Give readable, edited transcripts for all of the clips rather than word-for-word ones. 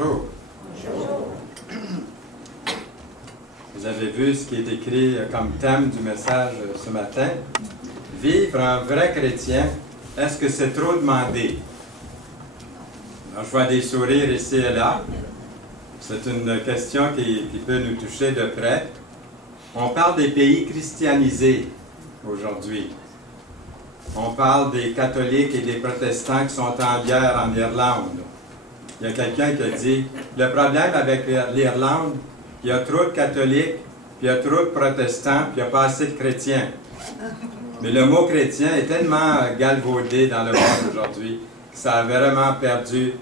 Bonjour. Bonjour. Vous avez vu ce qui est écrit comme thème du message ce matin. Vivre un vrai chrétien, est-ce que c'est trop demandé? Alors, je vois des sourires ici et là. C'est une question qui peut nous toucher de près. On parle des pays christianisés aujourd'hui. On parle des catholiques et des protestants qui sont en guerre en Irlande. Il y a quelqu'un qui a dit, le problème avec l'Irlande, il y a trop de catholiques, puis il y a trop de protestants, puis il n'y a pas assez de chrétiens. Mais le mot chrétien est tellement galvaudé dans le monde aujourd'hui, ça a vraiment perdu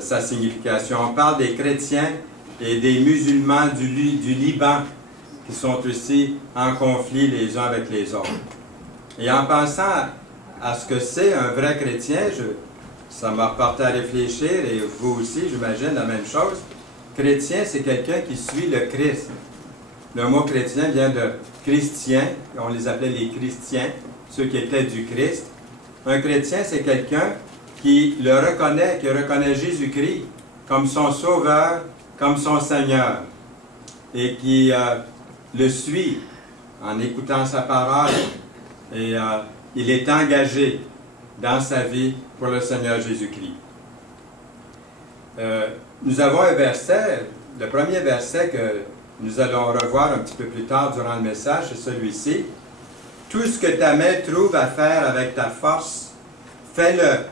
sa signification. On parle des chrétiens et des musulmans du Liban, qui sont aussi en conflit les uns avec les autres. Et en pensant à ce que c'est un vrai chrétien, ça m'a porté à réfléchir, et vous aussi, j'imagine, la même chose. Chrétien, c'est quelqu'un qui suit le Christ. Le mot chrétien vient de chrétien, on les appelait les chrétiens, ceux qui étaient du Christ. Un chrétien, c'est quelqu'un qui le reconnaît, qui reconnaît Jésus-Christ comme son sauveur, comme son Seigneur, et qui le suit en écoutant sa parole, et il est engagé dans sa vie pour le Seigneur Jésus-Christ. Nous avons un verset, le premier verset que nous allons revoir un petit peu plus tard durant le message, c'est celui-ci. « Tout ce que ta main trouve à faire avec ta force, fais-le,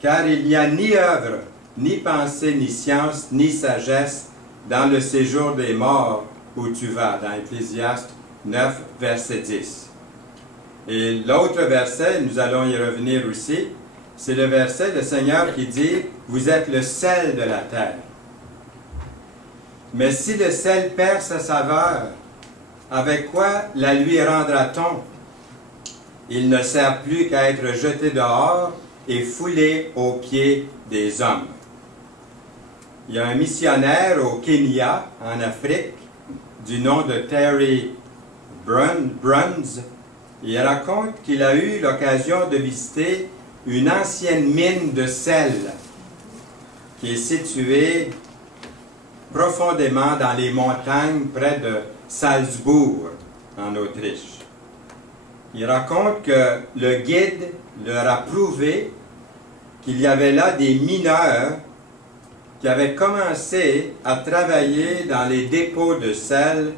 car il n'y a ni œuvre, ni pensée, ni science, ni sagesse dans le séjour des morts où tu vas. » Dans Ecclésiaste 9, verset 10. Et l'autre verset, nous allons y revenir aussi, c'est le verset du Seigneur qui dit « Vous êtes le sel de la terre. » Mais si le sel perd sa saveur, avec quoi la lui rendra-t-on? Il ne sert plus qu'à être jeté dehors et foulé aux pieds des hommes. Il y a un missionnaire au Kenya, en Afrique, du nom de Terry Bruns. Il raconte qu'il a eu l'occasion de visiter une ancienne mine de sel qui est située profondément dans les montagnes près de Salzbourg, en Autriche. Il raconte que le guide leur a prouvé qu'il y avait là des mineurs qui avaient commencé à travailler dans les dépôts de sel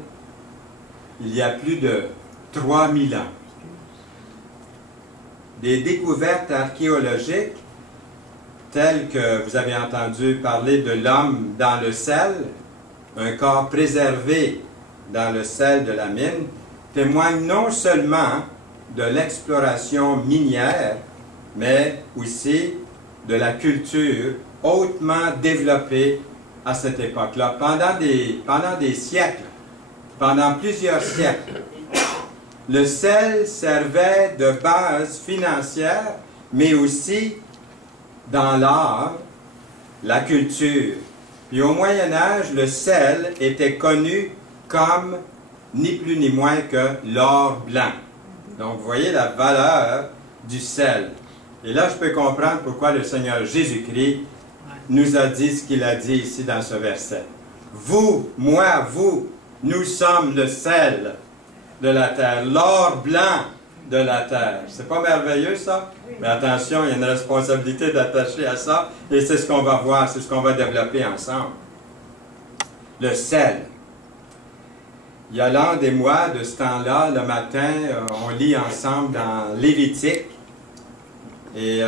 il y a plus de 3000 ans. Des découvertes archéologiques telles que vous avez entendu parler de l'homme dans le sel, un corps préservé dans le sel de la mine, témoignent non seulement de l'exploration minière, mais aussi de la culture hautement développée à cette époque-là. Pendant des siècles, pendant plusieurs siècles, le sel servait de base financière, mais aussi dans l'art, la culture. Puis au Moyen Âge, le sel était connu comme ni plus ni moins que l'or blanc. Donc vous voyez la valeur du sel. Et là, je peux comprendre pourquoi le Seigneur Jésus-Christ nous a dit ce qu'il a dit ici dans ce verset. Vous, moi, vous, nous sommes le sel de la terre, l'or blanc de la terre. C'est pas merveilleux, ça? Oui. Mais attention, il y a une responsabilité d'attacher à ça, et c'est ce qu'on va voir, c'est ce qu'on va développer ensemble. Le sel. Yolande et moi, de ce temps-là, le matin, on lit ensemble dans Lévitique, et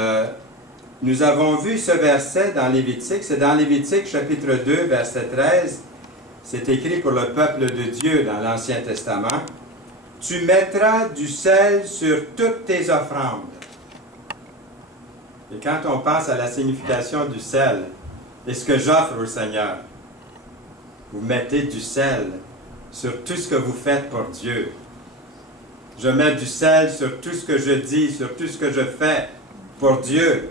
nous avons vu ce verset dans Lévitique, c'est dans Lévitique chapitre 2, verset 13, c'est écrit pour le peuple de Dieu dans l'Ancien Testament. Tu mettras du sel sur toutes tes offrandes. Et quand on pense à la signification du sel, et ce que j'offre au Seigneur, vous mettez du sel sur tout ce que vous faites pour Dieu. Je mets du sel sur tout ce que je dis, sur tout ce que je fais pour Dieu.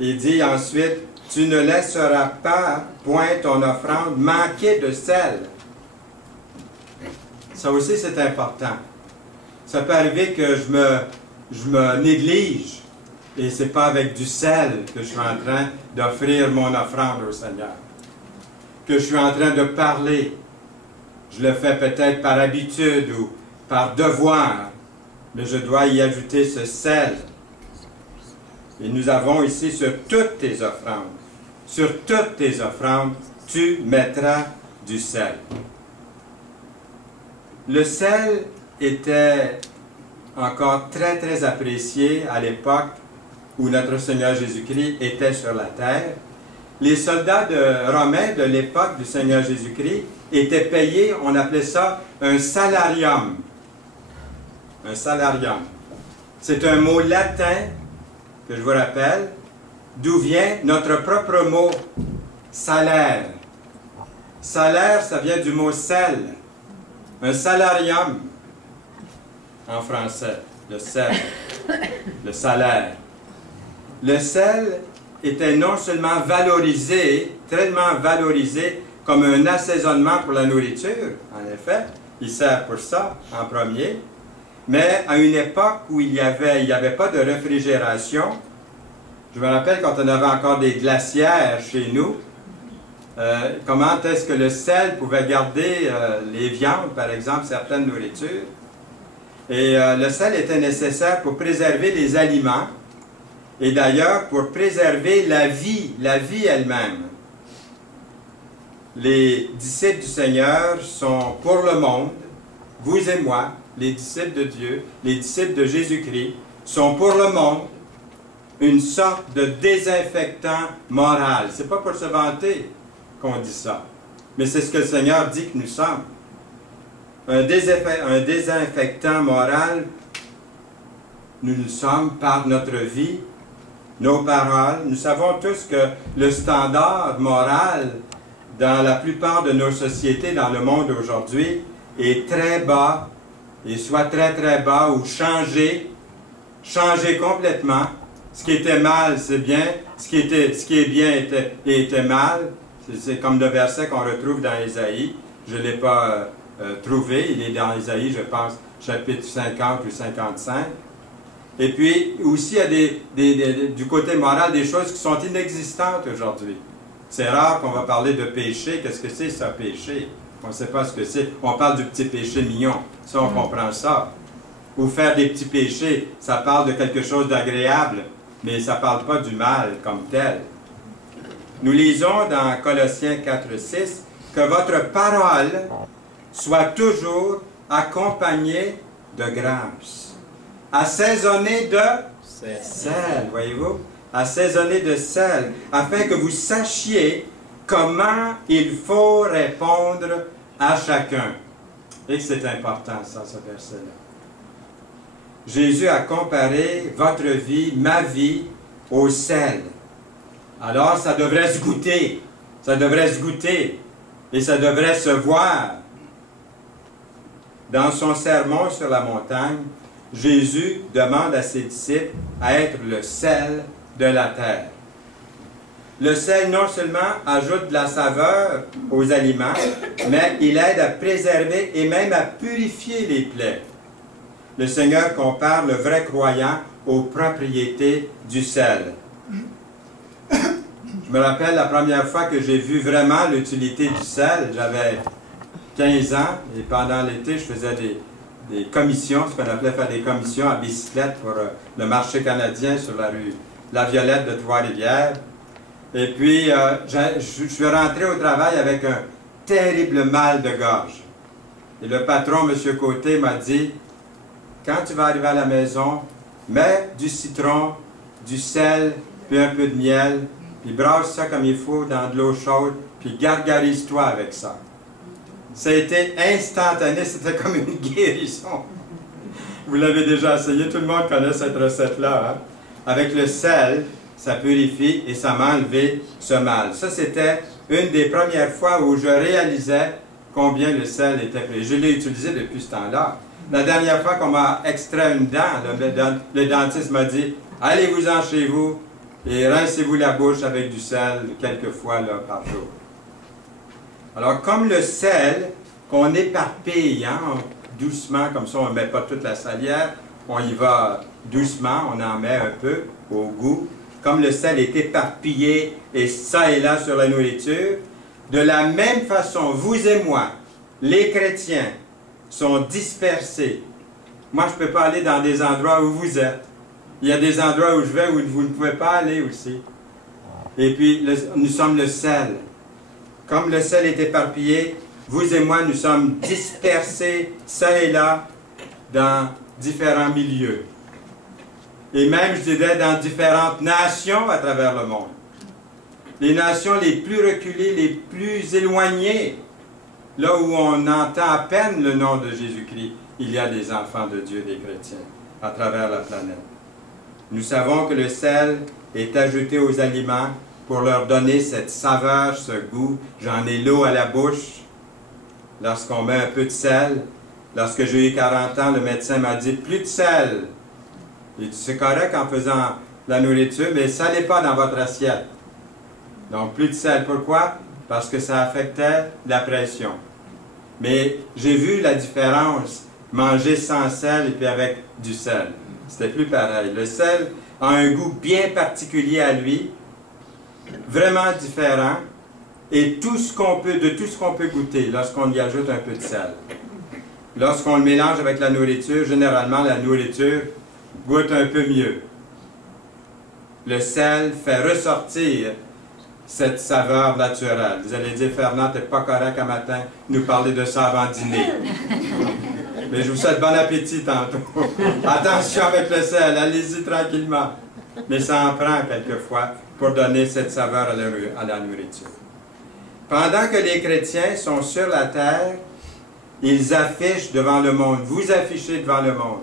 Il dit ensuite, tu ne laisseras pas, point ton offrande, manquer de sel. Ça aussi, c'est important. Ça peut arriver que je me néglige Et ce n'est pas avec du sel que je suis en train d'offrir mon offrande au Seigneur. Que je suis en train de parler. Je le fais peut-être par habitude ou par devoir, mais je dois y ajouter ce sel. Et nous avons ici sur toutes tes offrandes. Sur toutes tes offrandes, tu mettras du sel. Le sel était encore très, très apprécié à l'époque où notre Seigneur Jésus-Christ était sur la terre. Les soldats romains de l'époque du Seigneur Jésus-Christ étaient payés, on appelait ça un salarium. Un salarium. C'est un mot latin que je vous rappelle, d'où vient notre propre mot salaire. Salaire, ça vient du mot sel. Un salarium en français, le sel, le salaire. Le sel était non seulement valorisé, tellement valorisé comme un assaisonnement pour la nourriture, en effet, il sert pour ça en premier, mais à une époque où il n'y avait pas de réfrigération, je me rappelle quand on avait encore des glacières chez nous, comment est-ce que le sel pouvait garder les viandes, par exemple, certaines nourritures. Et le sel était nécessaire pour préserver les aliments et d'ailleurs pour préserver la vie elle-même. Les disciples du Seigneur sont pour le monde, vous et moi, les disciples de Dieu, les disciples de Jésus-Christ, sont pour le monde une sorte de désinfectant moral. Ce n'est pas pour se vanter qu'on dit ça, mais c'est ce que le Seigneur dit que nous sommes. Un désinfectant moral, nous le sommes par notre vie, nos paroles. Nous savons tous que le standard moral dans la plupart de nos sociétés dans le monde aujourd'hui est très bas, et soit très très bas ou changé complètement. Ce qui était mal, c'est bien. Ce qui est bien était mal. C'est comme le verset qu'on retrouve dans Ésaïe. Je ne l'ai pas trouvé. Il est dans Ésaïe, je pense, chapitre 50 ou 55. Et puis, aussi, il y a du côté moral des choses qui sont inexistantes aujourd'hui. C'est rare qu'on va parler de péché. Qu'est-ce que c'est, ça, péché? On ne sait pas ce que c'est. On parle du petit péché mignon. Ça, on comprend ça. Ou faire des petits péchés, ça parle de quelque chose d'agréable, mais ça ne parle pas du mal comme tel. Nous lisons dans Colossiens 4:6 que votre parole soit toujours accompagnée de grâce, assaisonnée de sel, voyez-vous, assaisonnée de sel, afin que vous sachiez comment il faut répondre à chacun. Et c'est important, ça, ce verset-là. Jésus a comparé votre vie, ma vie, au sel. Alors, ça devrait se goûter. Ça devrait se goûter. Et ça devrait se voir. Dans son sermon sur la montagne, Jésus demande à ses disciples à être le sel de la terre. Le sel non seulement ajoute de la saveur aux aliments, mais il aide à préserver et même à purifier les plaies. Le Seigneur compare le vrai croyant aux propriétés du sel. Je me rappelle la première fois que j'ai vu vraiment l'utilité du sel. J'avais 15 ans et pendant l'été, je faisais des commissions, ce qu'on appelait faire des commissions à bicyclette pour le marché canadien sur la rue La Violette de Trois-Rivières. Et puis, je suis rentré au travail avec un terrible mal de gorge. Et le patron, M. Côté, m'a dit, quand tu vas arriver à la maison, mets du citron, du sel, puis un peu de miel, puis brasse ça comme il faut dans de l'eau chaude, puis gargarise-toi avec ça. Ça a été instantané, c'était comme une guérison. Vous l'avez déjà essayé, tout le monde connaît cette recette-là. Hein? Avec le sel, ça purifie et ça m'a enlevé ce mal. Ça, c'était une des premières fois où je réalisais combien le sel était pris. Je l'ai utilisé depuis ce temps-là. La dernière fois qu'on m'a extrait une dent, le dentiste m'a dit « Allez-vous-en chez vous et rincez-vous la bouche avec du sel quelques fois là, par jour. » Alors, comme le sel qu'on éparpille, hein, doucement, comme ça on ne met pas toute la salière, on y va doucement, on en met un peu au goût. Comme le sel est éparpillé et ça et là sur la nourriture, de la même façon, vous et moi, les chrétiens, sont dispersés. Moi, je ne peux pas aller dans des endroits où vous êtes. Il y a des endroits où je vais où vous ne pouvez pas aller aussi. Et puis, nous sommes le sel. Comme le sel est éparpillé, vous et moi, nous sommes dispersés, ça et là, dans différents milieux. Et même, je dirais, dans différentes nations à travers le monde. Les nations les plus reculées, les plus éloignées, là où on entend à peine le nom de Jésus-Christ, il y a des enfants de Dieu, des chrétiens, à travers la planète. Nous savons que le sel est ajouté aux aliments pour leur donner cette saveur, ce goût. J'en ai l'eau à la bouche lorsqu'on met un peu de sel. Lorsque j'ai eu 40 ans, le médecin m'a dit « plus de sel ». Il dit « c'est correct en faisant la nourriture, mais ça n'est pas dans votre assiette ». Donc plus de sel. Pourquoi? Parce que ça affectait la pression. Mais j'ai vu la différence, manger sans sel et puis avec du sel. C'était plus pareil. Le sel a un goût bien particulier à lui, vraiment différent, et de tout ce qu'on peut goûter lorsqu'on y ajoute un peu de sel. Lorsqu'on le mélange avec la nourriture, généralement la nourriture goûte un peu mieux. Le sel fait ressortir cette saveur naturelle. Vous allez dire, Fernand, t'es pas correct un matin nous parler de ça avant dîner. Mais je vous souhaite bon appétit tantôt. Attention avec le sel, allez-y tranquillement. Mais ça en prend quelquefois pour donner cette saveur à la nourriture. Pendant que les chrétiens sont sur la terre, ils affichent devant le monde, vous affichez devant le monde,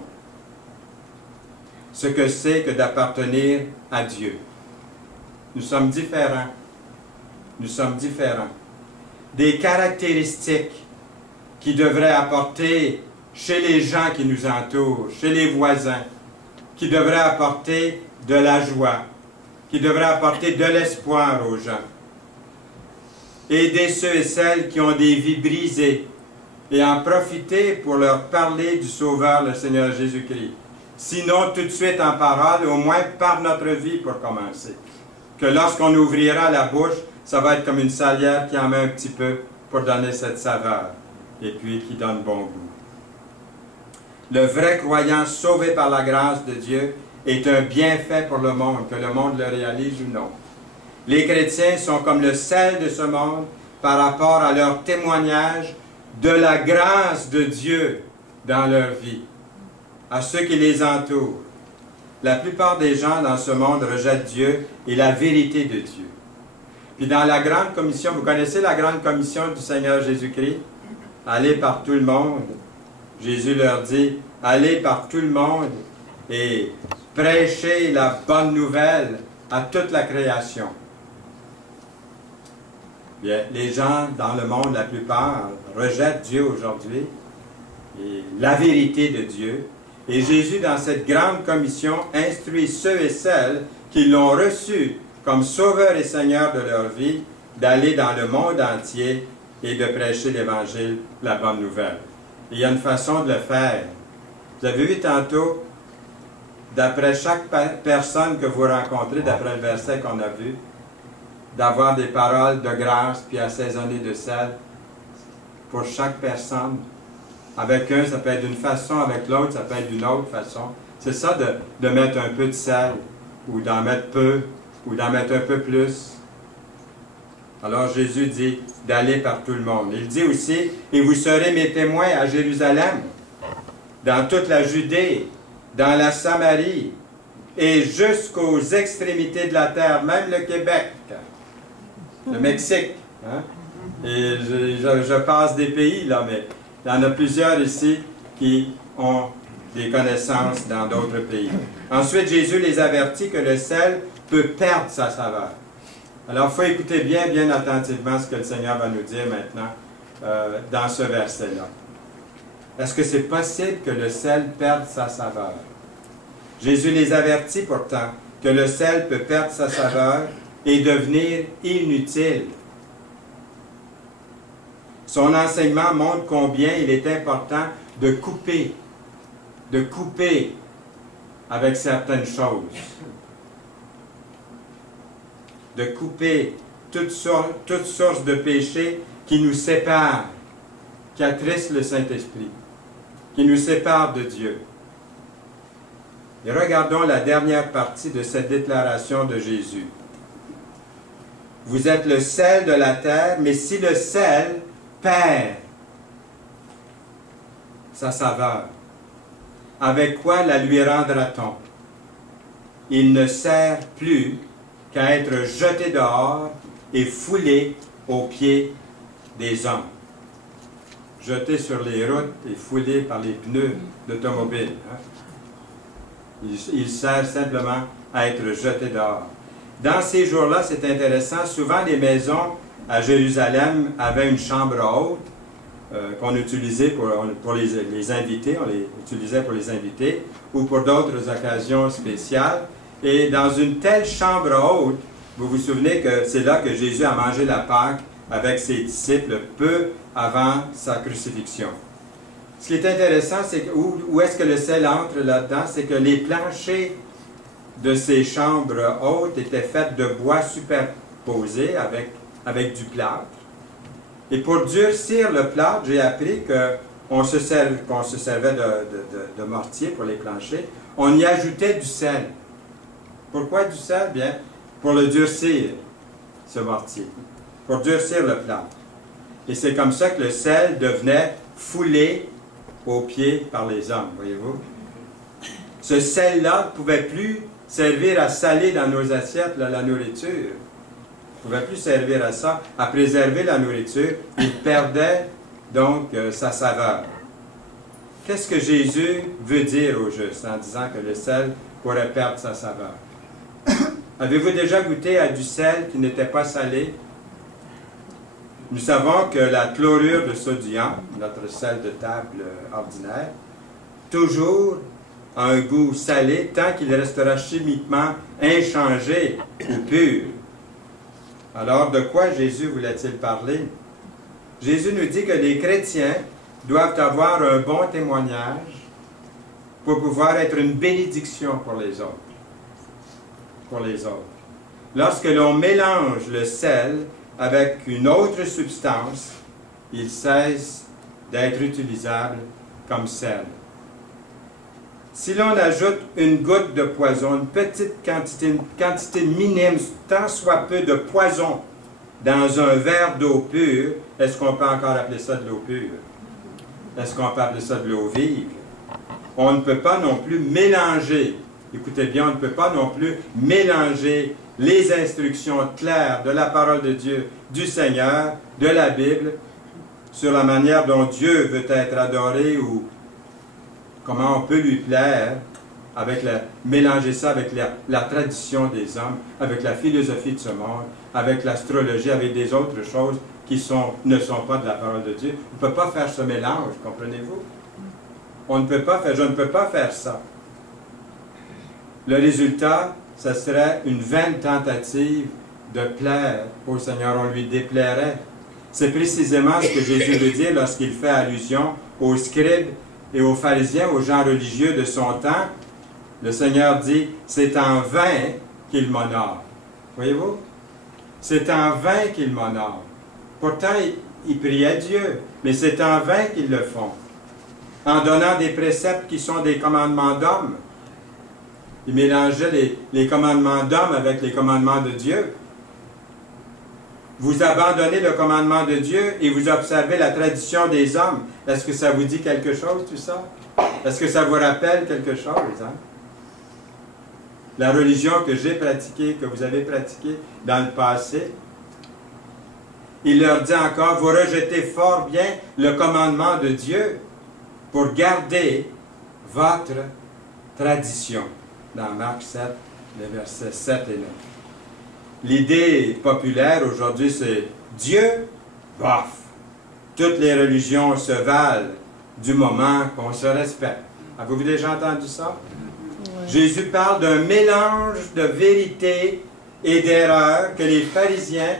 ce que c'est que d'appartenir à Dieu. Nous sommes différents. Nous sommes différents. Des caractéristiques qui devraient apporter chez les gens qui nous entourent, chez les voisins, qui devraient apporter de la joie, qui devraient apporter de l'espoir aux gens. Aider ceux et celles qui ont des vies brisées et en profiter pour leur parler du Sauveur, le Seigneur Jésus-Christ. Sinon, tout de suite en parole, au moins par notre vie pour commencer. Que lorsqu'on ouvrira la bouche, ça va être comme une salière qui en met un petit peu pour donner cette saveur et puis qui donne bon goût. Le vrai croyant sauvé par la grâce de Dieu est un bienfait pour le monde, que le monde le réalise ou non. Les chrétiens sont comme le sel de ce monde par rapport à leur témoignage de la grâce de Dieu dans leur vie, à ceux qui les entourent. La plupart des gens dans ce monde rejettent Dieu et la vérité de Dieu. Puis dans la grande commission, vous connaissez la grande commission du Seigneur Jésus-Christ? Allez par tout le monde. Jésus leur dit, allez par tout le monde et prêchez la bonne nouvelle à toute la création. Bien, les gens dans le monde, la plupart, rejettent Dieu aujourd'hui et la vérité de Dieu. Et Jésus, dans cette grande commission, instruit ceux et celles qui l'ont reçu comme Sauveur et Seigneur de leur vie, d'aller dans le monde entier et de prêcher l'Évangile, la bonne nouvelle. Et il y a une façon de le faire. Vous avez vu tantôt, d'après chaque personne que vous rencontrez, d'après le verset qu'on a vu, d'avoir des paroles de grâce puis assaisonnées de sel pour chaque personne. Avec un, ça peut être d'une façon, avec l'autre, ça peut être d'une autre façon. C'est ça de mettre un peu de sel, ou d'en mettre peu, ou d'en mettre un peu plus. Alors Jésus dit d'aller par tout le monde. Il dit aussi, et vous serez mes témoins à Jérusalem, dans toute la Judée, dans la Samarie, et jusqu'aux extrémités de la terre, même le Québec, le Mexique. Hein? Et je passe des pays, là, mais il y en a plusieurs ici qui ont des connaissances dans d'autres pays. Ensuite, Jésus les avertit que le sel peut perdre sa saveur. Alors, il faut écouter bien, bien attentivement ce que le Seigneur va nous dire maintenant dans ce verset-là. Est-ce que c'est possible que le sel perde sa saveur? Jésus les avertit pourtant que le sel peut perdre sa saveur et devenir inutile. Son enseignement montre combien il est important de couper avec certaines choses, de couper toute source de péché qui nous sépare, qui attriste le Saint-Esprit, qui nous sépare de Dieu. Et regardons la dernière partie de cette déclaration de Jésus. Vous êtes le sel de la terre, mais si le sel perd sa saveur, avec quoi la lui rendra-t-on? Il ne sert plus qu'à être jeté dehors et foulé aux pieds des hommes. Jeté sur les routes et foulé par les pneus d'automobile. Il sert simplement à être jeté dehors. Dans ces jours-là, c'est intéressant, souvent les maisons à Jérusalem avaient une chambre haute qu'on utilisait pour les invités, on les utilisait pour les invités ou pour d'autres occasions spéciales. Et dans une telle chambre haute, vous vous souvenez que c'est là que Jésus a mangé la Pâque avec ses disciples peu avant sa crucifixion. Ce qui est intéressant, c'est que où est-ce que le sel entre là-dedans? C'est que les planchers de ces chambres hautes étaient faits de bois superposés avec du plâtre. Et pour durcir le plâtre, j'ai appris qu'on se servait de mortier pour les planchers. On y ajoutait du sel. Pourquoi du sel? Bien, pour le durcir, ce mortier. Pour durcir le plâtre. Et c'est comme ça que le sel devenait foulé aux pieds par les hommes, voyez-vous. Ce sel-là ne pouvait plus servir à saler dans nos assiettes la nourriture. Il ne pouvait plus servir à ça, à préserver la nourriture. Il perdait donc sa saveur. Qu'est-ce que Jésus veut dire aux justes en disant que le sel pourrait perdre sa saveur? Avez-vous déjà goûté à du sel qui n'était pas salé? Nous savons que la chlorure de sodium, notre sel de table ordinaire, toujours a un goût salé tant qu'il restera chimiquement inchangé ou pur. Alors, de quoi Jésus voulait-il parler? Jésus nous dit que les chrétiens doivent avoir un bon témoignage pour pouvoir être une bénédiction pour les autres. Pour les autres. Lorsque l'on mélange le sel avec une autre substance, il cesse d'être utilisable comme sel. Si l'on ajoute une goutte de poison, une petite quantité, une quantité minime, tant soit peu de poison dans un verre d'eau pure, est-ce qu'on peut encore appeler ça de l'eau pure? Est-ce qu'on peut appeler ça de l'eau vive? On ne peut pas non plus mélanger, écoutez bien, on ne peut pas non plus mélanger les instructions claires de la parole de Dieu, du Seigneur, de la Bible, sur la manière dont Dieu veut être adoré ou comment on peut lui plaire, mélanger ça avec la tradition des hommes, avec la philosophie de ce monde, avec l'astrologie, avec des autres choses qui ne sont pas de la parole de Dieu. On ne peut pas faire ce mélange, comprenez-vous? On ne peut pas faire, je ne peux pas faire ça. Le résultat, ce serait une vaine tentative de plaire au Seigneur. On lui déplairait. C'est précisément ce que Jésus veut dire lorsqu'il fait allusion aux scribes et aux pharisiens, aux gens religieux de son temps. Le Seigneur dit, c'est en vain qu'ils m'honorent. Voyez-vous? C'est en vain qu'ils m'honorent. Pourtant, ils priaient Dieu, mais c'est en vain qu'ils le font. En donnant des préceptes qui sont des commandements d'hommes. Ils mélangeaient les commandements d'hommes avec les commandements de Dieu. Vous abandonnez le commandement de Dieu et vous observez la tradition des hommes. Est-ce que ça vous dit quelque chose, tout ça? Est-ce que ça vous rappelle quelque chose? Hein? La religion que j'ai pratiquée, que vous avez pratiquée dans le passé, il leur dit encore, vous rejetez fort bien le commandement de Dieu pour garder votre tradition. Dans Marc 7, les versets 7 et 9. L'idée populaire aujourd'hui, c'est Dieu, bof. Toutes les religions se valent du moment qu'on se respecte. Avez-vous déjà entendu ça? Ouais. Jésus parle d'un mélange de vérité et d'erreur que les pharisiens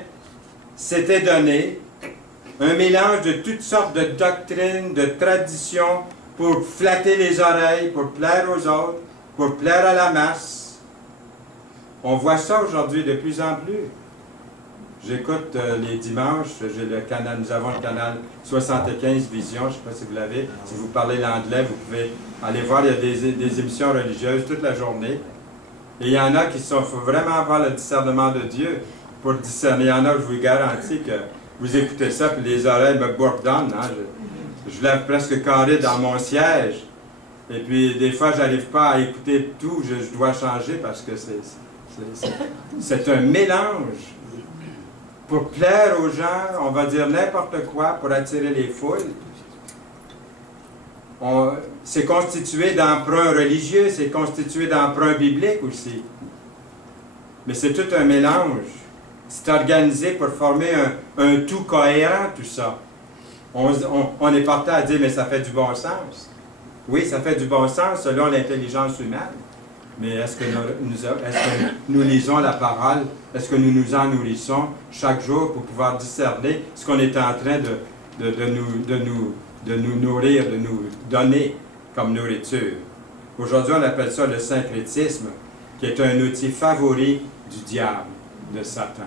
s'étaient donné. Un mélange de toutes sortes de doctrines, de traditions pour flatter les oreilles, pour plaire aux autres. pour plaire à la masse. On voit ça aujourd'hui de plus en plus. J'écoute les dimanches, nous avons le canal 75 Vision, je ne sais pas si vous l'avez. Si vous parlez l'anglais, vous pouvez aller voir, il y a des émissions religieuses toute la journée. Et il y en a qui faut vraiment avoir le discernement de Dieu pour discerner. Il y en a, je vous garantis que vous écoutez ça, puis les oreilles me bourdonnent. Hein? Je lève presque carré dans mon siège. Et puis, des fois, je n'arrive pas à écouter tout, je dois changer parce que c'est un mélange. Pour plaire aux gens, on va dire n'importe quoi pour attirer les foules. C'est constitué d'emprunts religieux, c'est constitué d'emprunts bibliques aussi. Mais c'est tout un mélange. C'est organisé pour former un tout cohérent, tout ça. On est porté à dire, mais ça fait du bon sens. Oui, ça fait du bon sens selon l'intelligence humaine. Mais est-ce que nous lisons la parole? Est-ce que nous nous en nourrissons chaque jour pour pouvoir discerner ce qu'on est en train de nous nourrir, de nous donner comme nourriture? Aujourd'hui, on appelle ça le syncrétisme, qui est un outil favori du diable, de Satan.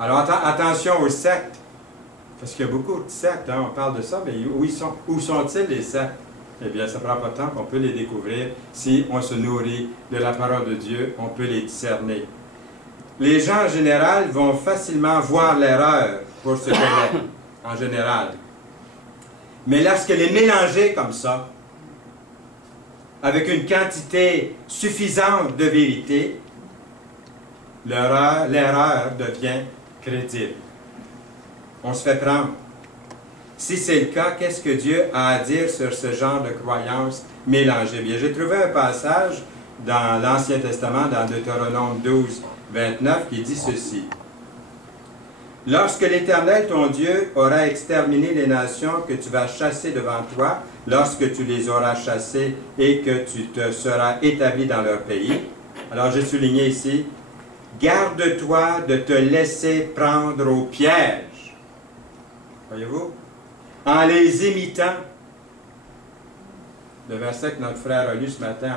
Alors attention aux sectes, parce qu'il y a beaucoup de sectes, hein, on parle de ça, mais où sont-ils les sectes? Eh bien, ça ne prend pas de temps qu'on peut les découvrir. Si on se nourrit de la parole de Dieu, on peut les discerner. Les gens, en général, vont facilement voir l'erreur pour ce qu'elle est, en général. Mais lorsqu'elle est mélangée comme ça, avec une quantité suffisante de vérité, l'erreur devient crédible. On se fait prendre. Si c'est le cas, qu'est-ce que Dieu a à dire sur ce genre de croyances mélangées? Bien, j'ai trouvé un passage dans l'Ancien Testament, dans Deutéronome 12, 29, qui dit ceci. « Lorsque l'Éternel, ton Dieu, aura exterminé les nations que tu vas chasser devant toi, lorsque tu les auras chassées et que tu te seras établi dans leur pays. » Alors, j'ai souligné ici, « Garde-toi de te laisser prendre au piège. » Voyez-vous? En les imitant. Le verset que notre frère a lu ce matin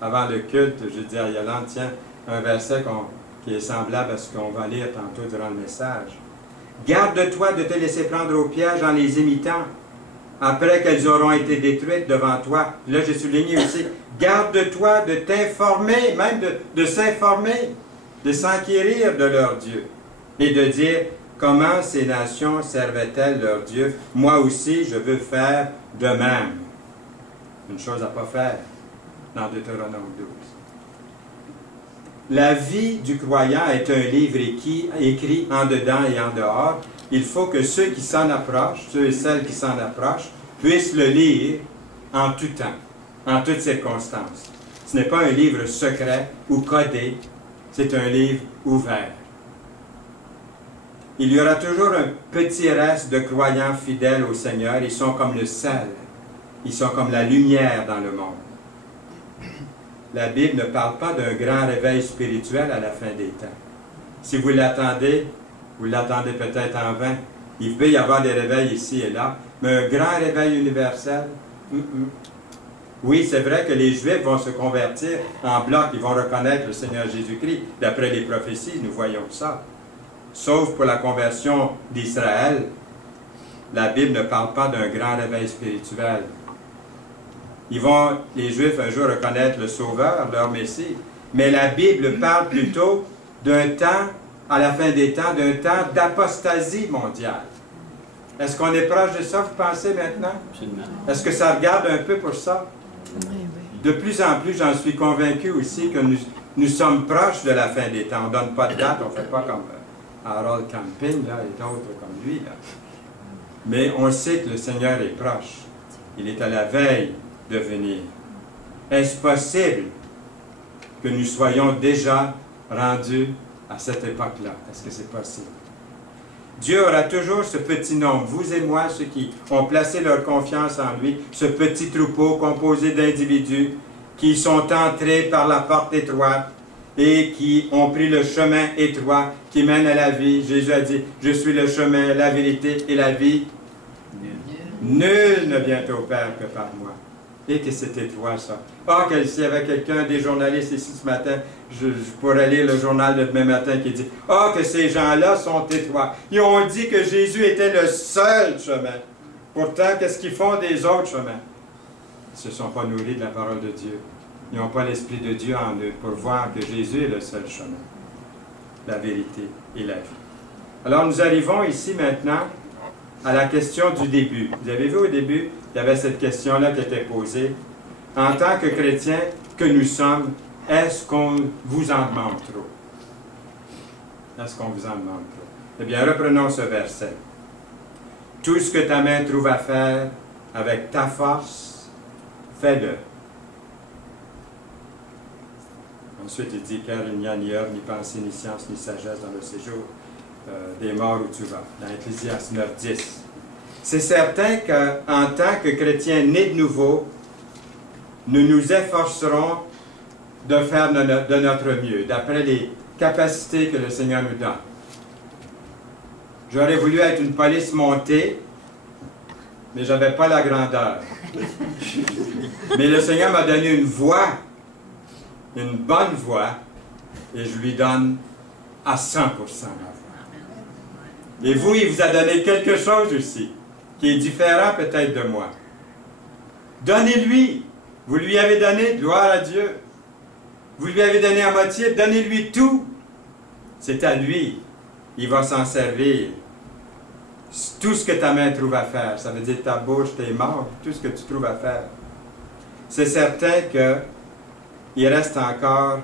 avant le culte, je dis à Yolande, tiens, un verset qui est semblable à ce qu'on va lire tantôt durant le message. Garde-toi de te laisser prendre au piège en les imitant, après qu'elles auront été détruites devant toi. Là, j'ai souligné aussi, garde-toi de t'informer, même de s'informer, de s'enquérir de leur Dieu, et de dire, comment ces nations servaient-elles leur Dieu? Moi aussi, je veux faire de même. Une chose à ne pas faire dans Deutéronome 12. La vie du croyant est un livre écrit en dedans et en dehors. Il faut que ceux qui s'en approchent, ceux et celles qui s'en approchent, puissent le lire en tout temps, en toutes circonstances. Ce n'est pas un livre secret ou codé, c'est un livre ouvert. Il y aura toujours un petit reste de croyants fidèles au Seigneur. Ils sont comme le sel. Ils sont comme la lumière dans le monde. La Bible ne parle pas d'un grand réveil spirituel à la fin des temps. Si vous l'attendez peut-être en vain. Il peut y avoir des réveils ici et là, mais un grand réveil universel, Oui, c'est vrai que les Juifs vont se convertir en bloc. Ils vont reconnaître le Seigneur Jésus-Christ. D'après les prophéties, nous voyons ça. Sauf pour la conversion d'Israël, la Bible ne parle pas d'un grand réveil spirituel. Les Juifs, un jour, reconnaître le Sauveur, leur Messie. Mais la Bible parle plutôt d'un temps, à la fin des temps, d'un temps d'apostasie mondiale. Est-ce qu'on est proche de ça, vous pensez, maintenant? Est-ce que ça regarde un peu pour ça? De plus en plus, j'en suis convaincu aussi que nous sommes proches de la fin des temps. On ne donne pas de date, on ne fait pas comme Harold Camping là, et d'autres comme lui. Là. Mais on sait que le Seigneur est proche. Il est à la veille de venir. Est-ce possible que nous soyons déjà rendus à cette époque-là? Est-ce que c'est possible? Dieu aura toujours ce petit nombre, vous et moi, ceux qui ont placé leur confiance en lui, ce petit troupeau composé d'individus qui sont entrés par la porte étroite et qui ont pris le chemin étroit qui mène à la vie. Jésus a dit, je suis le chemin, la vérité et la vie. Nul ne vient au Père que par moi. Et que c'est étroit, ça. Ah, s'il y avait quelqu'un, des journalistes ici ce matin, je pourrais lire le journal de demain matin qui dit « Ah, que ces gens-là sont étroits. Ils ont dit que Jésus était le seul chemin. Pourtant, qu'est-ce qu'ils font des autres chemins? » Ils ne se sont pas nourris de la parole de Dieu. Ils n'ont pas l'Esprit de Dieu en eux pour voir que Jésus est le seul chemin, la vérité et la vie. Alors, nous arrivons ici maintenant à la question du début. Vous avez vu au début, il y avait cette question-là qui était posée. En tant que chrétiens que nous sommes, est-ce qu'on vous en demande trop? Est-ce qu'on vous en demande trop? Eh bien, reprenons ce verset. Tout ce que ta main trouve à faire avec ta force, fais-le. Ensuite, il dit, car il n'y a ni œuvre, ni pensée, ni science, ni sagesse dans le séjour des morts où tu vas, dans Ecclésiaste 9:10. C'est certain qu'en tant que chrétiens nés de nouveau, nous nous efforcerons de faire de notre mieux, d'après les capacités que le Seigneur nous donne. J'aurais voulu être une police montée, mais je n'avais pas la grandeur. Mais le Seigneur m'a donné une voix, une bonne voix, et je lui donne à 100% ma voix. Et vous, il vous a donné quelque chose aussi, qui est différent peut-être de moi. Donnez-lui. Vous lui avez donné, gloire à Dieu. Vous lui avez donné à moitié, donnez-lui tout. C'est à lui. Il va s'en servir. Tout ce que ta main trouve à faire, ça veut dire ta bouche, tes membres, tout ce que tu trouves à faire. C'est certain qu'il reste encore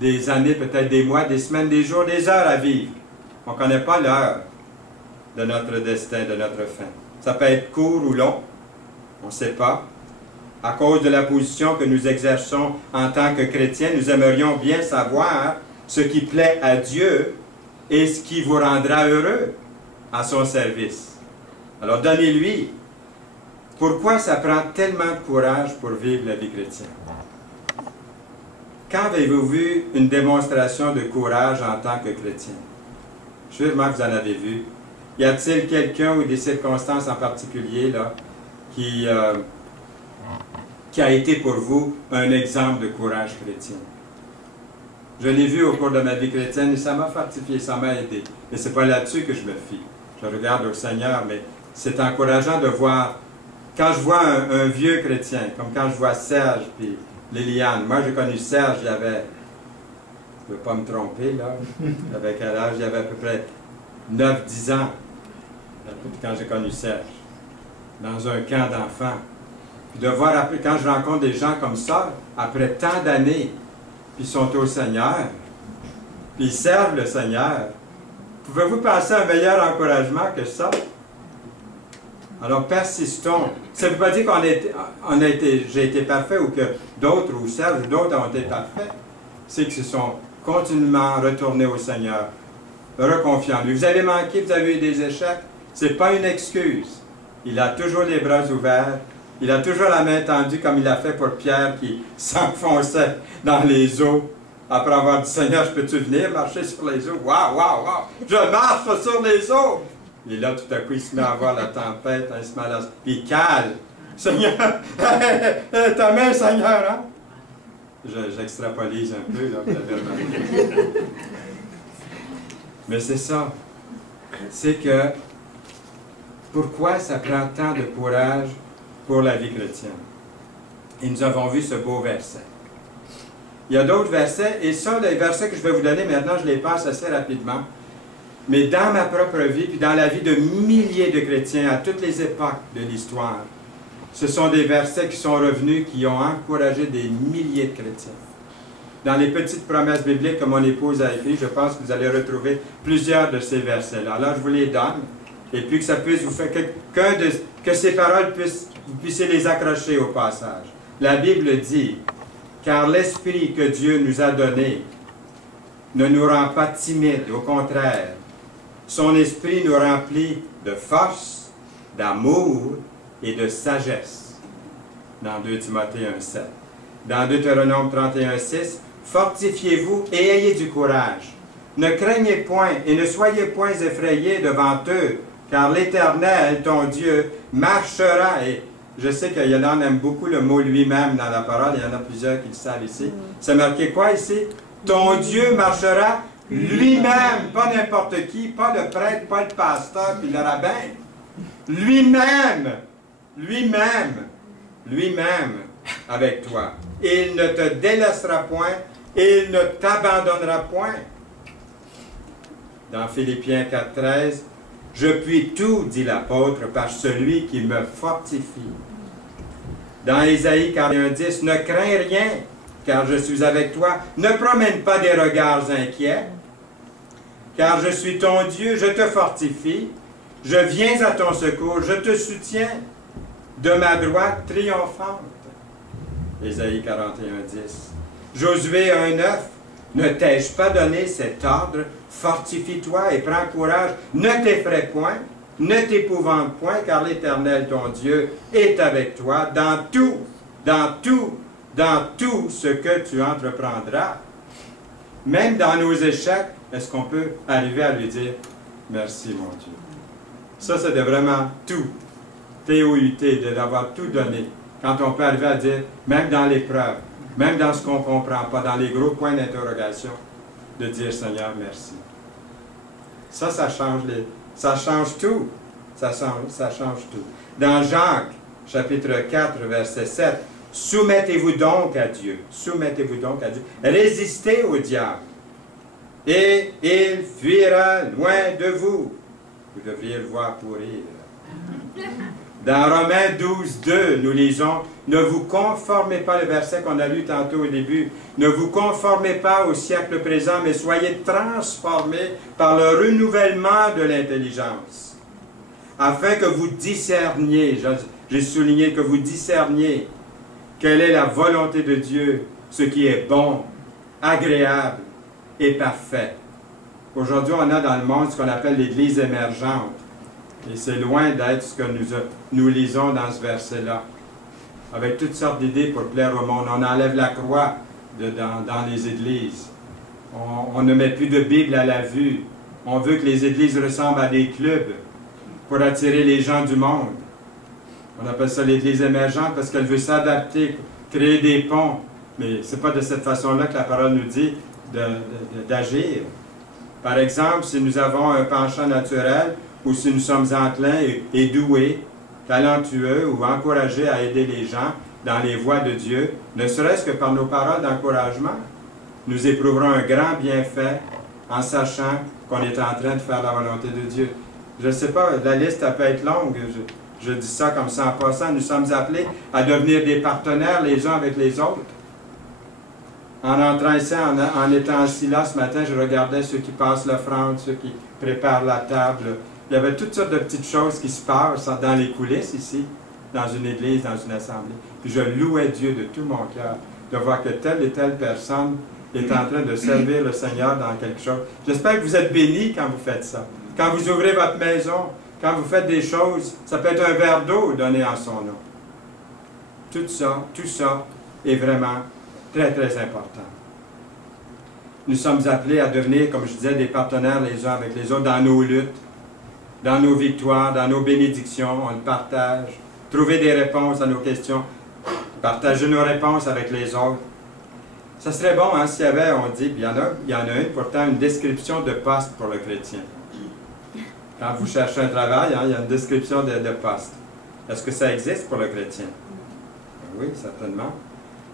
des années, peut-être des mois, des semaines, des jours, des heures à vivre. On ne connaît pas l'heure de notre destin, de notre fin. Ça peut être court ou long, on ne sait pas. À cause de la position que nous exerçons en tant que chrétiens, nous aimerions bien savoir ce qui plaît à Dieu et ce qui vous rendra heureux à son service. Alors donnez-lui. Pourquoi ça prend tellement de courage pour vivre la vie chrétienne? Quand avez-vous vu une démonstration de courage en tant que chrétien? Sûrement que vous en avez vu. Y a-t-il quelqu'un ou des circonstances en particulier là, qui a été pour vous un exemple de courage chrétien? Je l'ai vu au cours de ma vie chrétienne et ça m'a fortifié, ça m'a aidé. Mais ce n'est pas là-dessus que je me fie. Je regarde au Seigneur, mais c'est encourageant de voir, quand je vois un vieux chrétien, comme quand je vois Serge puis Liliane. Moi, j'ai connu Serge, il y avait, je ne veux pas me tromper, là, avec quel âge? Il y avait à peu près 9-10 ans, quand j'ai connu Serge, dans un camp d'enfants. Puis de voir, après, quand je rencontre des gens comme ça, après tant d'années, puis ils sont au Seigneur, puis ils servent le Seigneur, pouvez-vous penser à un meilleur encouragement que ça? Alors persistons. Ça ne veut pas dire j'ai été parfait ou que d'autres, ou Serge, ou d'autres ont été parfaits. C'est qu'ils se sont continuellement retournés au Seigneur, reconfiants en lui. Vous avez manqué, vous avez eu des échecs, ce n'est pas une excuse. Il a toujours les bras ouverts, il a toujours la main tendue comme il a fait pour Pierre qui s'enfonçait dans les eaux. Après avoir dit, Seigneur, je peux-tu venir marcher sur les eaux? Waouh, waouh, waouh! Je marche sur les eaux! Et là, tout à coup, il se met à voir la tempête, il se met à puis il cale. Seigneur, ta main, Seigneur, hein? J'extrapolise un peu, là, vous avez remarqué. Mais c'est ça. C'est que, pourquoi ça prend tant de courage pour la vie chrétienne? Et nous avons vu ce beau verset. Il y a d'autres versets, et ça, les versets que je vais vous donner maintenant, je les passe assez rapidement. Mais dans ma propre vie, puis dans la vie de milliers de chrétiens à toutes les époques de l'histoire, ce sont des versets qui sont revenus, qui ont encouragé des milliers de chrétiens. Dans les petites promesses bibliques que mon épouse a écrites, je pense que vous allez retrouver plusieurs de ces versets-là. Alors, je vous les donne, et puis que ça puisse vous faire que ces paroles vous puissiez les accrocher au passage. La Bible dit, « Car l'Esprit que Dieu nous a donné ne nous rend pas timides, au contraire. Son Esprit nous remplit de force, d'amour et de sagesse. » Dans 2 Timothée 1,7. Dans Deutéronome 31,6, « Fortifiez-vous et ayez du courage. Ne craignez point et ne soyez point effrayés devant eux, car l'Éternel, ton Dieu, marchera et je sais qu'il y en a qui aiment beaucoup le mot lui-même dans la parole, il y en a plusieurs qui le savent ici. C'est marqué quoi ici? Ton Dieu marchera lui-même, pas n'importe qui, pas le prêtre, pas le pasteur, puis le rabbin. Lui-même, lui-même, lui-même avec toi. Il ne te délaissera point, il ne t'abandonnera point. Dans Philippiens 4,13, « Je puis tout, dit l'apôtre, par celui qui me fortifie. » Dans Ésaïe 41,10, « Ne crains rien, car je suis avec toi. Ne promène pas des regards inquiets, car je suis ton Dieu, je te fortifie. Je viens à ton secours, je te soutiens de ma droite triomphante. » Ésaïe 41,10. Josué 1,9. Ne t'ai-je pas donné cet ordre? Fortifie-toi et prends courage. Ne t'effraie point, ne t'épouvante point, car l'Éternel, ton Dieu, est avec toi dans tout ce que tu entreprendras. Même dans nos échecs, est-ce qu'on peut arriver à lui dire « Merci, mon Dieu ». Ça, c'est de vraiment tout. T-O-U-T, de l'avoir tout donné. Quand on peut arriver à dire, même dans l'épreuve, même dans ce qu'on ne comprend pas, dans les gros points d'interrogation, de dire Seigneur, merci. Ça change tout. Ça change tout. Dans Jacques, chapitre 4, verset 7, soumettez-vous donc à Dieu. Soumettez-vous donc à Dieu. Résistez au diable. Et il fuira loin de vous. Vous devriez le voir pourrir. Dans Romains 12, 2, nous lisons, « Ne vous conformez pas, le verset qu'on a lu tantôt au début, « Ne vous conformez pas au siècle présent, mais soyez transformés par le renouvellement de l'intelligence, afin que vous discerniez, j'ai souligné que vous discerniez, quelle est la volonté de Dieu, ce qui est bon, agréable et parfait. » Aujourd'hui, on a dans le monde ce qu'on appelle l'Église émergente. Et c'est loin d'être ce que nous lisons dans ce verset-là. Avec toutes sortes d'idées pour plaire au monde. On enlève la croix dans les églises. On ne met plus de Bible à la vue. On veut que les églises ressemblent à des clubs pour attirer les gens du monde. On appelle ça l'Église émergente parce qu'elle veut s'adapter, créer des ponts. Mais ce n'est pas de cette façon-là que la parole nous dit d'agir. Par exemple, si nous avons un penchant naturel, ou si nous sommes enclins et doués, talentueux ou encouragés à aider les gens dans les voies de Dieu, ne serait-ce que par nos paroles d'encouragement, nous éprouverons un grand bienfait en sachant qu'on est en train de faire la volonté de Dieu. Je ne sais pas, la liste elle peut être longue, je dis ça comme ça en passant, nous sommes appelés à devenir des partenaires les uns avec les autres. En entrant ici, en étant assis là ce matin, je regardais ceux qui passent l'offrande, ceux qui préparent la table. Il y avait toutes sortes de petites choses qui se passent dans les coulisses ici, dans une église, dans une assemblée. Puis je louais Dieu de tout mon cœur, de voir que telle et telle personne est en train de servir le Seigneur dans quelque chose. J'espère que vous êtes bénis quand vous faites ça. Quand vous ouvrez votre maison, quand vous faites des choses, ça peut être un verre d'eau donné en son nom. Tout ça est vraiment très, très important. Nous sommes appelés à devenir, comme je disais, des partenaires les uns avec les autres dans nos luttes, dans nos victoires, dans nos bénédictions, on le partage. Trouver des réponses à nos questions, partager nos réponses avec les autres. Ça serait bon, hein, s'il y avait, on dit, puis il y en a une, pourtant, une description de poste pour le chrétien. Quand vous cherchez un travail, hein, il y a une description de poste. Est-ce que ça existe pour le chrétien? Oui, certainement.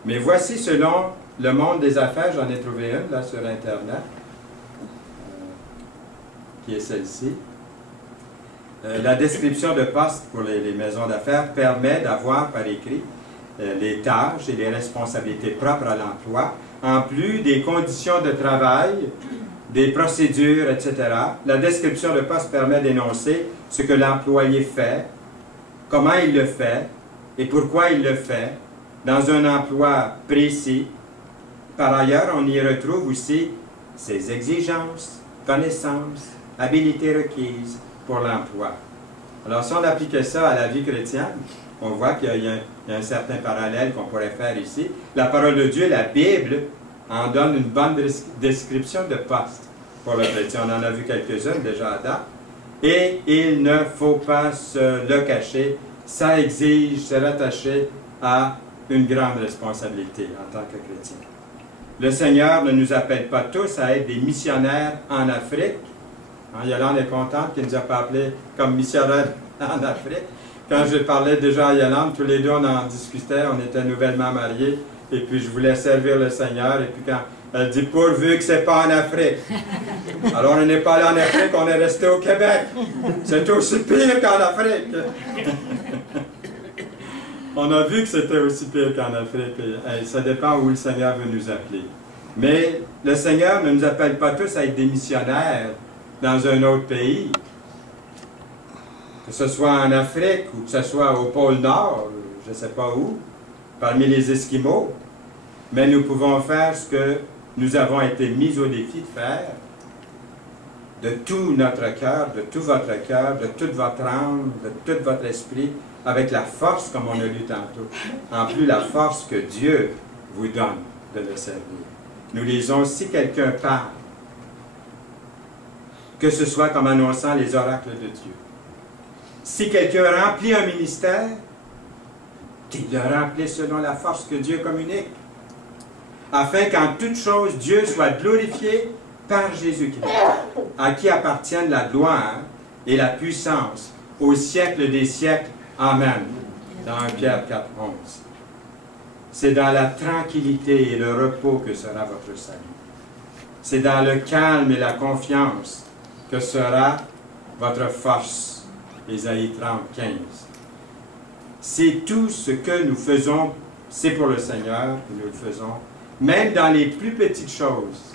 Mais voici, selon le monde des affaires, j'en ai trouvé une, là, sur Internet, qui est celle-ci. La description de poste pour les maisons d'affaires permet d'avoir par écrit les tâches et les responsabilités propres à l'emploi, en plus des conditions de travail, des procédures, etc. La description de poste permet d'énoncer ce que l'employé fait, comment il le fait et pourquoi il le fait, dans un emploi précis. Par ailleurs, on y retrouve aussi ses exigences, connaissances, habilités requises pour l'emploi. Alors, si on appliquait ça à la vie chrétienne, on voit qu'il y a un certain parallèle qu'on pourrait faire ici. La parole de Dieu, la Bible, en donne une bonne description de poste pour le chrétien. On en a vu quelques-unes déjà à date. Et il ne faut pas se le cacher, ça exige se rattacher à une grande responsabilité en tant que chrétien. Le Seigneur ne nous appelle pas tous à être des missionnaires en Afrique. Yolande est contente qu'il ne nous a pas appelés comme missionnaires en Afrique. Quand je parlais déjà à Yolande, tous les deux on en discutait, on était nouvellement mariés, et puis je voulais servir le Seigneur, et puis quand elle dit « pourvu que ce n'est pas en Afrique ». Alors on n'est pas allé en Afrique, on est resté au Québec. C'est aussi pire qu'en Afrique. On a vu que c'était aussi pire qu'en Afrique. Et ça dépend où le Seigneur veut nous appeler. Mais le Seigneur ne nous appelle pas tous à être des missionnaires dans un autre pays. Que ce soit en Afrique ou que ce soit au pôle Nord, je ne sais pas où, parmi les Esquimaux. Mais nous pouvons faire ce que nous avons été mis au défi de faire, de tout notre cœur, de tout votre cœur, de toute votre âme, de tout votre esprit, avec la force, comme on a lu tantôt. En plus, la force que Dieu vous donne de le servir. Nous lisons, si quelqu'un parle, que ce soit comme annonçant les oracles de Dieu. Si quelqu'un remplit un ministère, qu'il le remplisse selon la force que Dieu communique, afin qu'en toute chose, Dieu soit glorifié par Jésus-Christ, à qui appartiennent la gloire et la puissance au siècle des siècles. Amen. Dans 1 Pierre 4, 11. C'est dans la tranquillité et le repos que sera votre salut. C'est dans le calme et la confiance que sera votre force. Ésaïe 30, 15. C'est tout ce que nous faisons, c'est pour le Seigneur que nous le faisons, même dans les plus petites choses.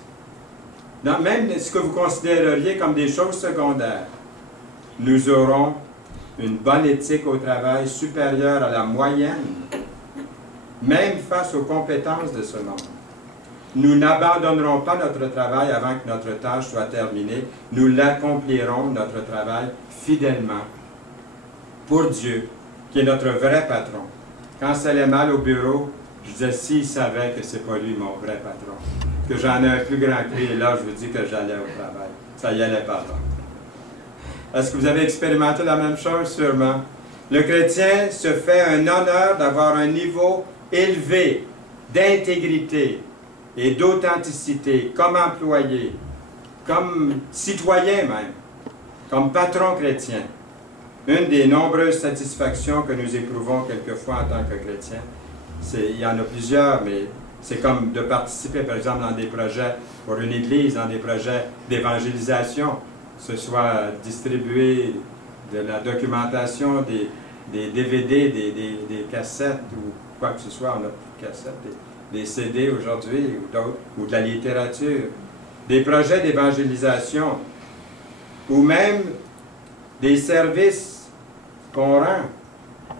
Même ce que vous considéreriez comme des choses secondaires. Nous aurons une bonne éthique au travail supérieure à la moyenne, même face aux compétences de ce monde. Nous n'abandonnerons pas notre travail avant que notre tâche soit terminée. Nous l'accomplirons, notre travail, fidèlement, pour Dieu, qui est notre vrai patron. Quand ça allait mal au bureau, je disais, s'il savait que ce n'est pas lui mon vrai patron, que j'en ai un plus grand que lui, et là, je vous dis que j'allais au travail. Ça y allait pas. Est-ce que vous avez expérimenté la même chose? Sûrement. Le chrétien se fait un honneur d'avoir un niveau élevé d'intégrité et d'authenticité comme employé, comme citoyen même, comme patron chrétien. Une des nombreuses satisfactions que nous éprouvons quelquefois en tant que chrétiens, il y en a plusieurs, mais c'est comme de participer, par exemple, dans des projets pour une église, dans des projets d'évangélisation, que ce soit distribuer de la documentation, des DVD, des cassettes ou quoi que ce soit, on n'a plus de cassettes, des CD aujourd'hui ou d'autres, ou de la littérature, des projets d'évangélisation, ou même des services qu'on rend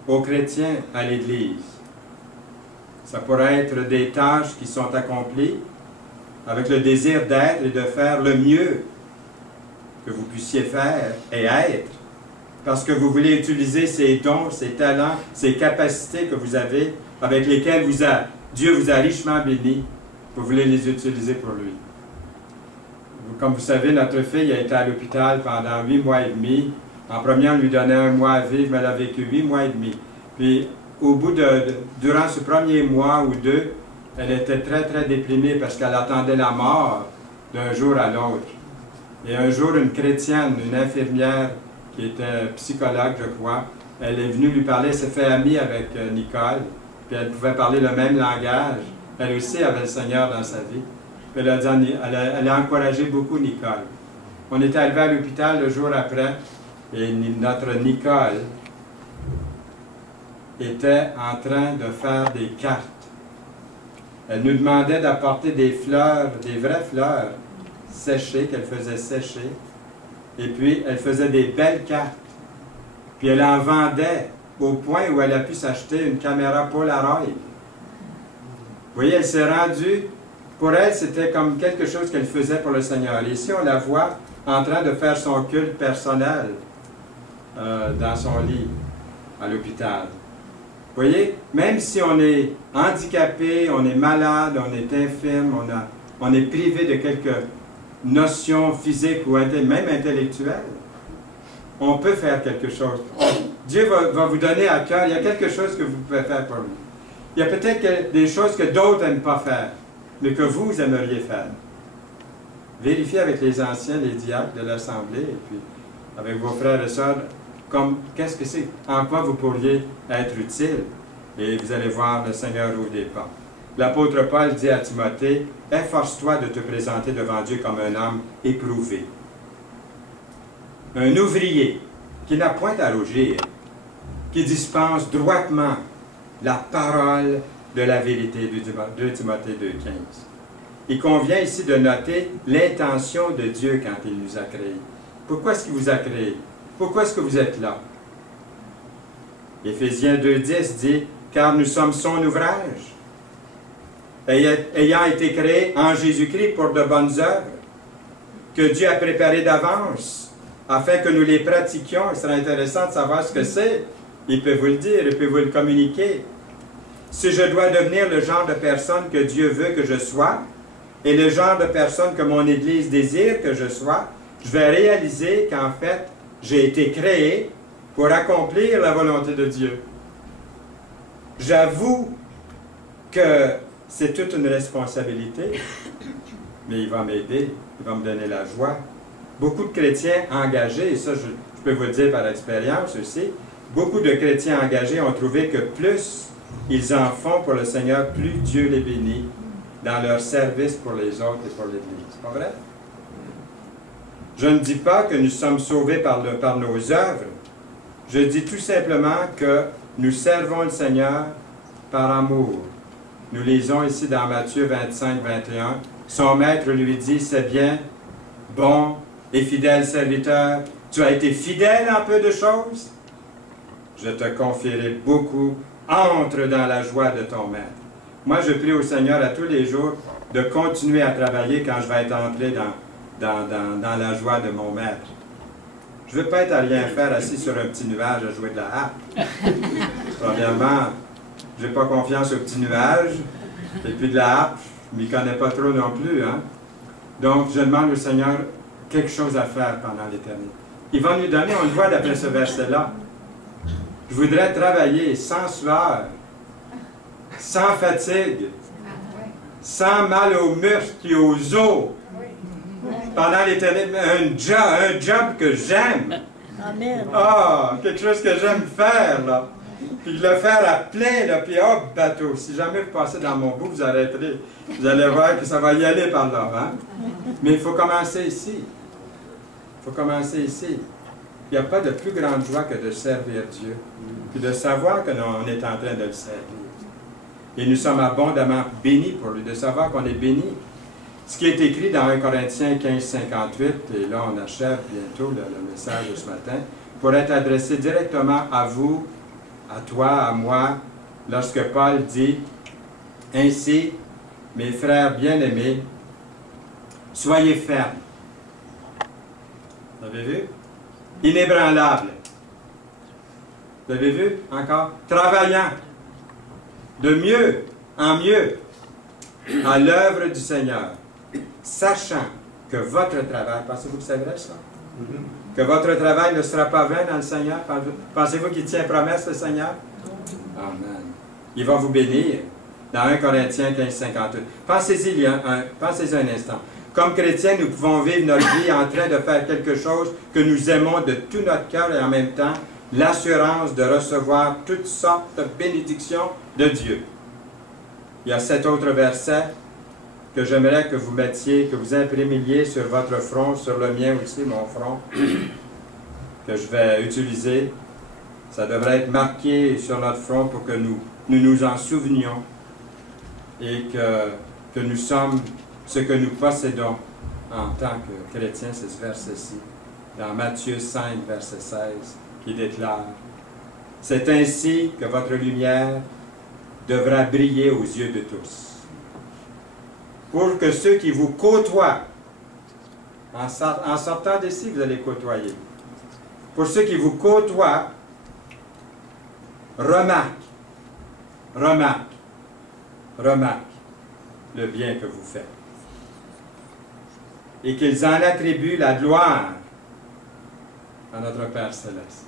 aux chrétiens à l'Église. Ça pourrait être des tâches qui sont accomplies avec le désir d'être et de faire le mieux que vous puissiez faire et être, parce que vous voulez utiliser ces dons, ces talents, ces capacités que vous avez, avec lesquels Dieu vous a richement béni, vous voulez les utiliser pour lui. Comme vous savez, notre fille a été à l'hôpital pendant 8 mois et demi. En premier, on lui donnait 1 mois à vivre, mais elle a vécu 8 mois et demi. Puis, durant ce premier mois ou 2, elle était très, très déprimée parce qu'elle attendait la mort d'un jour à l'autre. Et un jour, une chrétienne, une infirmière qui était psychologue, je crois, elle est venue lui parler, elle s'est fait amie avec Nicole, puis elle pouvait parler le même langage. Elle aussi avait le Seigneur dans sa vie. Puis elle a encouragé beaucoup Nicole. On était arrivé à l'hôpital le jour après, et notre Nicole était en train de faire des cartes. Elle nous demandait d'apporter des fleurs, des vraies fleurs, séchées, qu'elle faisait sécher. Et puis, elle faisait des belles cartes. Puis, elle en vendait au point où elle a pu s'acheter une caméra Polaroid. Vous voyez, elle s'est rendue, pour elle, c'était comme quelque chose qu'elle faisait pour le Seigneur. Et ici, on la voit en train de faire son culte personnel dans son lit, à l'hôpital. Vous voyez, même si on est handicapé, on est malade, on est infirme, on est privé de quelques notions physiques ou même intellectuelles, on peut faire quelque chose. Dieu va vous donner à cœur, il y a quelque chose que vous pouvez faire pour lui. Il y a peut-être des choses que d'autres n'aiment pas faire, mais que vous aimeriez faire. Vérifiez avec les anciens, les diacres de l'Assemblée, et puis avec vos frères et sœurs, comme qu'est-ce que c'est, en quoi vous pourriez être utile. Et vous allez voir le Seigneur ouvre des portes. L'apôtre Paul dit à Timothée, « Efforce-toi de te présenter devant Dieu comme un homme éprouvé. » Un ouvrier qui n'a point à rougir, qui dispense droitement la parole de la vérité, 2 Timothée 2,15. Il convient ici de noter l'intention de Dieu quand il nous a créés. Pourquoi est-ce qu'il vous a créés? Pourquoi est-ce que vous êtes là? Éphésiens 2,10 dit, « Car nous sommes son ouvrage, ayant été créés en Jésus-Christ pour de bonnes œuvres, que Dieu a préparées d'avance, afin que nous les pratiquions. » Il serait intéressant de savoir ce que c'est. Il peut vous le dire, il peut vous le communiquer. Si je dois devenir le genre de personne que Dieu veut que je sois, et le genre de personne que mon Église désire que je sois, je vais réaliser qu'en fait, j'ai été créé pour accomplir la volonté de Dieu. J'avoue que c'est toute une responsabilité, mais il va m'aider, il va me donner la joie. Beaucoup de chrétiens engagés, et ça je peux vous le dire par expérience aussi, beaucoup de chrétiens engagés ont trouvé que plus ils en font pour le Seigneur, plus Dieu les bénit dans leur service pour les autres et pour l'Église. C'est pas vrai? Je ne dis pas que nous sommes sauvés par nos œuvres. Je dis tout simplement que nous servons le Seigneur par amour. Nous lisons ici dans Matthieu 25, 21. Son maître lui dit, « C'est bien, bon et fidèle serviteur, tu as été fidèle en peu de choses, je te confierai beaucoup, entre dans la joie de ton maître. » Moi, je prie au Seigneur à tous les jours de continuer à travailler quand je vais être entré dans la joie de mon maître. Je ne veux pas être à rien faire assis sur un petit nuage à jouer de la harpe. Premièrement, je n'ai pas confiance au petit nuage, et puis de la harpe, je ne m'y connais pas trop non plus. Hein? Donc, je demande au Seigneur quelque chose à faire pendant l'éternité. Il va nous donner, on le voit d'après ce verset-là. Je voudrais travailler sans sueur, sans fatigue, sans mal aux muscles et aux os, pendant l'éternité, un job que j'aime. Ah, quelque chose que j'aime faire, là. Puis de le faire à plein, là, puis hop, bateau. Si jamais vous passez dans mon bout, vous arrêterez. Vous allez voir que ça va y aller par là, hein? Mais il faut commencer ici. Il faut commencer ici. Il n'y a pas de plus grande joie que de servir Dieu, puis de savoir que on est en train de le servir. Et nous sommes abondamment bénis pour lui, de savoir qu'on est bénis. Ce qui est écrit dans 1 Corinthiens 15, 58, et là on achève bientôt le message de ce matin, pour être adressé directement à vous, à toi, à moi, lorsque Paul dit « Ainsi, mes frères bien-aimés, soyez fermes. » Vous avez vu? Inébranlables. Vous avez vu? Encore? Travaillant. De mieux en mieux à l'œuvre du Seigneur, sachant que votre travail, pensez-vous que c'est vrai ça? Que votre travail ne sera pas vain dans le Seigneur? Pensez-vous qu'il tient promesse, le Seigneur? Amen. Il va vous bénir. Dans 1 Corinthiens 15, 58. Pensez-y un instant. Comme chrétiens, nous pouvons vivre notre vie en train de faire quelque chose que nous aimons de tout notre cœur et en même temps, l'assurance de recevoir toutes sortes de bénédictions de Dieu. Il y a cet autre verset que j'aimerais que vous mettiez, que vous imprimiez sur votre front, sur le mien aussi, mon front, que je vais utiliser. Ça devrait être marqué sur notre front pour que nous en souvenions et que nous sommes ce que nous possédons en tant que chrétiens. C'est ce verset-ci, dans Matthieu 5, verset 16, qui déclare « C'est ainsi que votre lumière devra briller aux yeux de tous, pour que ceux qui vous côtoient, en sortant d'ici, vous allez côtoyer, pour ceux qui vous côtoient, remarquent le bien que vous faites, et qu'ils en attribuent la gloire à notre Père Céleste.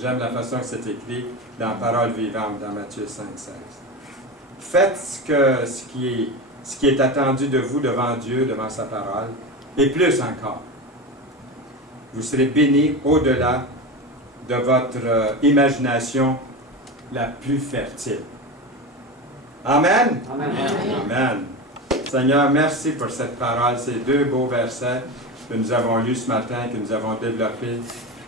J'aime la façon que c'est écrit dans Parole vivante, dans Matthieu 5,16. Faites ce qui est attendu de vous devant Dieu, devant sa parole, et plus encore. Vous serez bénis au-delà de votre imagination la plus fertile. Amen? Amen. Amen. Seigneur, merci pour cette parole, ces deux beaux versets que nous avons lus ce matin, que nous avons développés.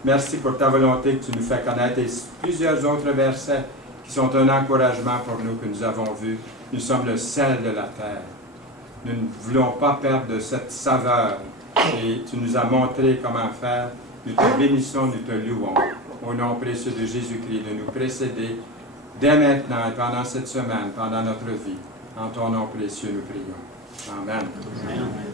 Merci pour ta volonté que tu nous fais connaître et plusieurs autres versets qui sont un encouragement pour nous que nous avons vus. Nous sommes le sel de la terre. Nous ne voulons pas perdre de cette saveur et tu nous as montré comment faire. Nous te bénissons, nous te louons. Au nom précieux de Jésus-Christ, de nous précéder dès maintenant et pendant cette semaine, pendant notre vie. En ton nom précieux, nous prions. Amen. Amen.